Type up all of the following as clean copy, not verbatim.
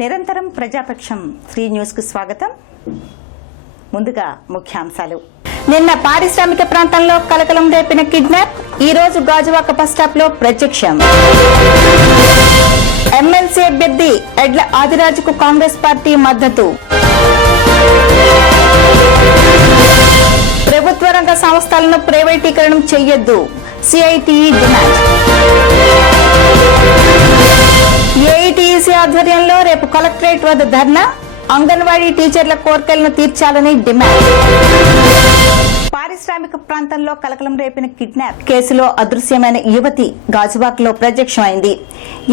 నిరంతరం ప్రజాపక్షం free news కు స్వాగతం. ముందుగా ముఖ్యాంశాలు. నిన్న పారిశ్రామిక ప్రాంతంలో కలకలం రేపిన కిడ్నాప్, ఈ రోజు గాజువాక బస్ స్టాప్ లో ప్రత్యక్షం. ఎమ్మెల్సీ అభ్యర్థి ఎడ్ల ఆదిరాజుకు కాంగ్రెస్ పార్టీ మద్దతు. ప్రభుత్వ రంగ సంస్థలను ప్రైవేటీకరణం చేయొద్దు, సిఐటియు డిమాండ్. ఏఐటియుసి ఆధ్వర్యంలో రేపు కలెక్టరేట్ వద్ద ధర్నా, అంగన్వాడీ టీచర్ల కోర్కెలను తీర్చాలని డిమాండ్. పారిశ్రామిక ప్రాంతంలో కలకలం రేపిన కిడ్నాప్ కేసులో అదృశ్యమైన యువతి గాజువాకలో ప్రత్యక్షమైంది.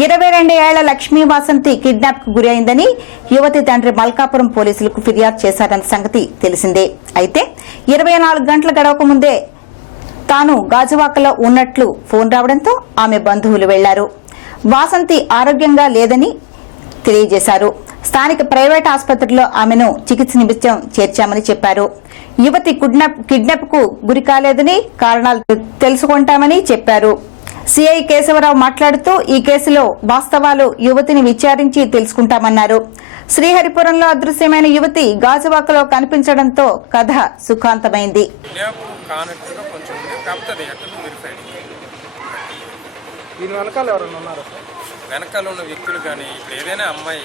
22 ఏళ్ల లక్ష్మీ వాసంతి కిడ్నాప్ కు గురి అయిందని యువతి తండ్రి మల్కాపురం పోలీసులకు ఫిర్యాదు చేశారన్న సంగతి తెలిసిందే. అయితే 24 గంటల గడవక ముందే తాను గాజువాకలో ఉన్నట్లు ఫోన్ రావడంతో ఆమె బంధువులు వెళ్లారు. వాసంతి ఆరోగ్యంగా లేదని తెలియజేశారు. స్థానిక ప్రైవేట్ ఆసుపత్రిలో ఆమెను చికిత్స నిమిత్తం చేర్చామని చెప్పారు. యువతి కిడ్నాప్ కు గురి కాలేదని, కారణాలు తెలుసుకుంటామని చెప్పారు. సిఐ కేశవరావు మాట్లాడుతూ ఈ కేసులో వాస్తవాలు యువతిని విచారించి తెలుసుకుంటామన్నారు. శ్రీహరిపురంలో అదృశ్యమైన యువతి గాజువాకలో కనిపించడంతో కథ సుఖాంతమైంది. వెనకాల ఉన్న వ్యక్తులు కానీ ఇప్పుడు ఏదైనా అమ్మాయి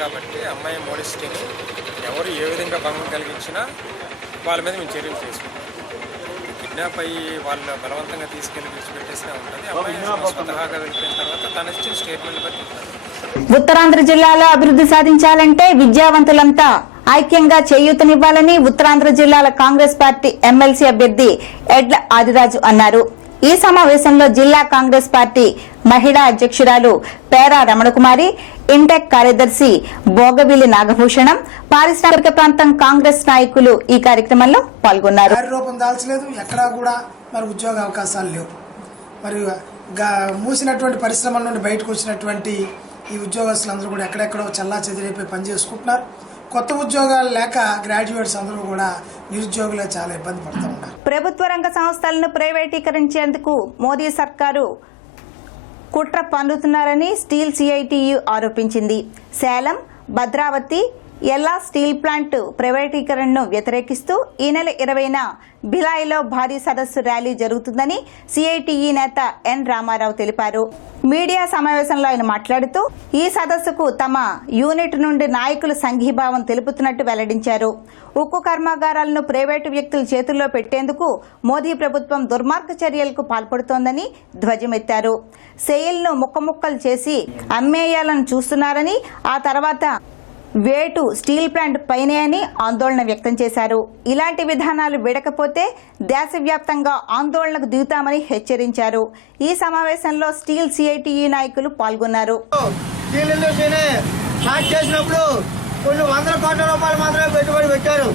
కాబట్టి అమ్మాయి మోడెస్టీని ఎవరు ఏ విధంగా భంగం కలిగించినా వాళ్ళ మీద మేము చర్యలు తీసుకుంటాం. కిడ్నాప్ అయ్యి వాళ్ళు బలవంతంగా తీసుకెళ్లి విడిచిపెట్టేసినా ఉంటుంది. అమ్మాయి స్వతహాగా వెళ్ళిపోయిన తర్వాత తన ఇచ్చిన స్టేట్మెంట్ బట్టి. ఉత్తరాంధ్ర జిల్లాలో అభివృద్ధి సాధించాలంటే విద్యావంతులంతా ఐక్యంగా చేయూతనివ్వాలని ఉత్తరాంధ్ర జిల్లాల కాంగ్రెస్ పార్టీ ఎమ్మెల్సీ అభ్యర్థి ఎడ్ల ఆదిరాజు అన్నారు. ఈ సమావేశంలో జిల్లా కాంగ్రెస్ పార్టీ మహిళా అధ్యక్షురాలు పేరా రమణకుమారి, ఇంటెక్ కార్యదర్శి భోగవిల్లి నాగభూషణం, పారిశ్రామిక ప్రాంతం కాంగ్రెస్ నాయకులు ఈ కార్యక్రమంలో పాల్గొన్నారు. రూపం దాల్చలేదు, ఎక్కడా కూడా మరి ఉద్యోగ అవకాశాలు లేవు. మరి మూసినటువంటి పరిశ్రమల నుండి బయటకు వచ్చినటువంటి ఈ ఉద్యోగస్తులందరూ కూడా ఎక్కడెక్కడో చల్లా చెదిరైపోయి పనిచేసుకుంటున్నారు. కొత్త ఉద్యోగాలు లేక గ్రాడ్యుయేట్స్ అందరూ కూడా నిరుద్యోగులే చాలా ఇబ్బంది పడుతూ ఉన్నారు. ప్రభుత్వ రంగ సంస్థలను ప్రైవేటీకరించేందుకు మోదీ సర్కారు కుట్ర పన్నుతున్నారని స్టీల్ సిఐటియు ఆరోపించింది. సేలం, భద్రావతి, ఎల్లా స్టీల్ ప్లాంట్ ప్రైవేటీకరణను వ్యతిరేకిస్తూ ఈ నెల 20న భిలాయిలో భారీ సదస్సు ర్యాలీ జరుగుతుందని సిఐటియు నేత ఎన్ రామారావు తెలిపారు. మీడియా సమావేశంలో ఆయన మాట్లాడుతూ ఈ సదస్సుకు తమ యూనిట్ నుండి నాయకులు సంఘీభావం తెలుపుతున్నట్టు వెల్లడించారు. ఉక్కు కర్మాగారాలను ప్రైవేటు వ్యక్తుల చేతుల్లో పెట్టేందుకు మోదీ ప్రభుత్వం దుర్మార్గ చర్యలకు పాల్పడుతోందని ధ్వజమెత్తారు. సెయిల్ను ముక్కముక్కలు చేసి అమ్మేయాలని చూస్తున్నారని, ఆ తర్వాత వేటు స్టీల్ ప్లాంట్ పైనే అని ఆందోళన వ్యక్తం చేశారు. ఇలాంటి విధానాలు విడకపోతే దేశవ్యాప్తంగా ఆందోళనకు దిగుతామని హెచ్చరించారు. ఈ సమావేశంలో స్టీల్ సిఐటియు నాయకులు పాల్గొన్నారు. కొన్ని వందల కోట్ల రూపాయలు మాత్రమే పెట్టుబడి పెట్టారు.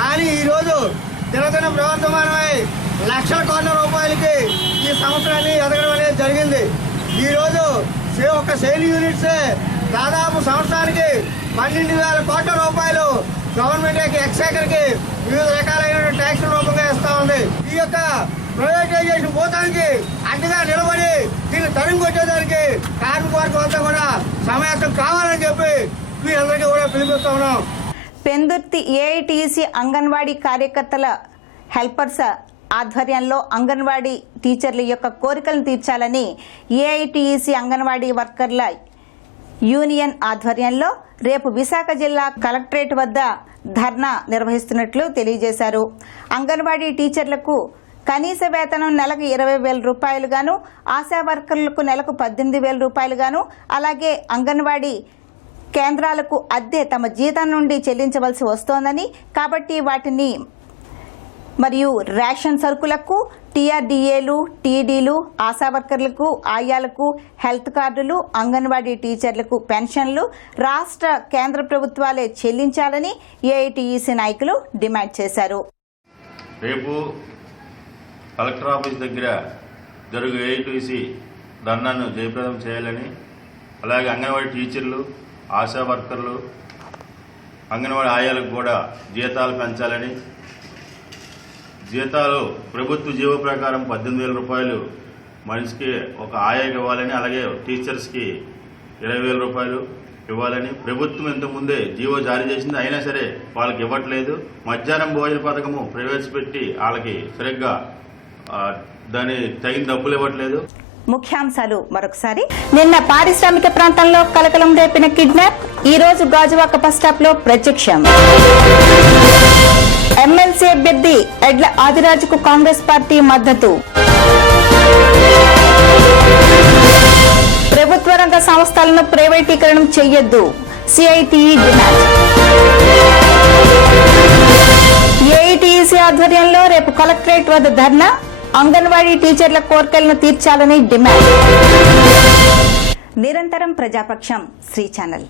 కానీ ఈరోజు దినదిన ప్రవర్తమానమై లక్షల కోట్ల రూపాయలకి ఈ సంవత్సరాన్ని ఎదగడం అనేది జరిగింది. ఈరోజు ఒక సెయిల్ యూనిట్స్ దాదాపు సంవత్సరానికి 12,000 కోట్ల రూపాయలు గవర్నమెంట్ ఎక్సైజర్కి వివిధ రకాలైన ట్యాక్సుల రూపంగా ఇస్తా ఉంది. ఈ యొక్క ప్రైవేటైజేషన్ పోతానికి అడ్డుగా నిలబడి దీన్ని తరిమి కొట్టేదానికి కార్మిక వర్గం అంతా కూడా సమాయత్తం కావాలని చెప్పి మీ అందరికీ కూడా పిలిపిస్తా ఉన్నాం. పెందుర్తి ఏఐటియుసి అంగన్వాడీ కార్యకర్తల హెల్పర్స్ ఆధ్వర్యంలో అంగన్వాడీ టీచర్ల యొక్క కోరికలను తీర్చాలని ఏఐటియుసి అంగన్వాడీ వర్కర్ల యూనియన్ ఆధ్వర్యంలో రేపు విశాఖ జిల్లా కలెక్టరేట్ వద్ద ధర్నా నిర్వహిస్తున్నట్లు తెలియజేశారు. అంగన్వాడీ టీచర్లకు కనీస వేతనం నెలకు 20,000 రూపాయలు గాను, ఆశా వర్కర్లకు నెలకు 18,000 రూపాయలు గాను, అలాగే అంగన్వాడీ కేంద్రాలకు అద్దె తమ జీతం నుండి చెల్లించవలసి వస్తోందని, కాబట్టి వాటిని మరియు రేషన్ సరుకులకు టీఆర్డీఏలు, టీడీలు, ఆశా వర్కర్లకు, ఆయాలకు హెల్త్ కార్డులు, అంగన్వాడీ టీచర్లకు పెన్షన్లు రాష్ట్ర కేంద్ర ప్రభుత్వాలే చెల్లించాలని ఏఐటియుసి నాయకులు డిమాండ్ చేశారు. రేపు కలెక్టర్ ఆఫీస్ దగ్గర జరుగు ఏఐటియుసి ధర్నాను జయప్రదం చేయాలని, అలాగే అంగన్వాడీ టీచర్లు, ఆశా వర్కర్లు, అంగన్వాడీ ఆయాలకు కూడా జీతాలు పెంచాలని, జీతాలు ప్రభుత్వ జీవో ప్రకారం 18,000 రూపాయలు మనిషికి ఒక ఆయాకి ఇవ్వాలని, అలాగే టీచర్స్కి 20,000 రూపాయలు ఇవ్వాలని ప్రభుత్వం ఇంతకుముందే జీవో జారీ చేసింది. అయినా సరే వాళ్ళకి ఇవ్వట్లేదు. మధ్యాహ్నం భోజన పథకము ప్రవేశపెట్టి వాళ్ళకి సరిగ్గా దాని తగిన డబ్బులు ఇవ్వట్లేదు. ముఖ్యాంశాలు మరొకసారి. నిన్న పారిశ్రామిక ప్రాంతంలో కలకలం రేపిన కిడ్నాప్, ఈ రోజు గాజువాక బస్ స్టాప్ లో ప్రత్యక్షం. ఎమ్మెల్సీ అభ్యర్థి ఎడ్ల ఆదిరాజుకు కాంగ్రెస్ పార్టీ మద్దతు. ప్రభుత్వ రంగ సంస్థలను ప్రైవేటీకరణం చేయొద్దు, సిఐటిఈ డిమాండ్. ఏఐటిఈసీ ఆధ్వర్యంలో రేపు కలెక్టరేట్ వద్ద ధర్నా, అంగన్వాడీ టీచర్ల కోర్కెలను తీర్చాలని డిమాండ్. నిరంతరం ప్రజాపక్షం శ్రీ ఛానల్.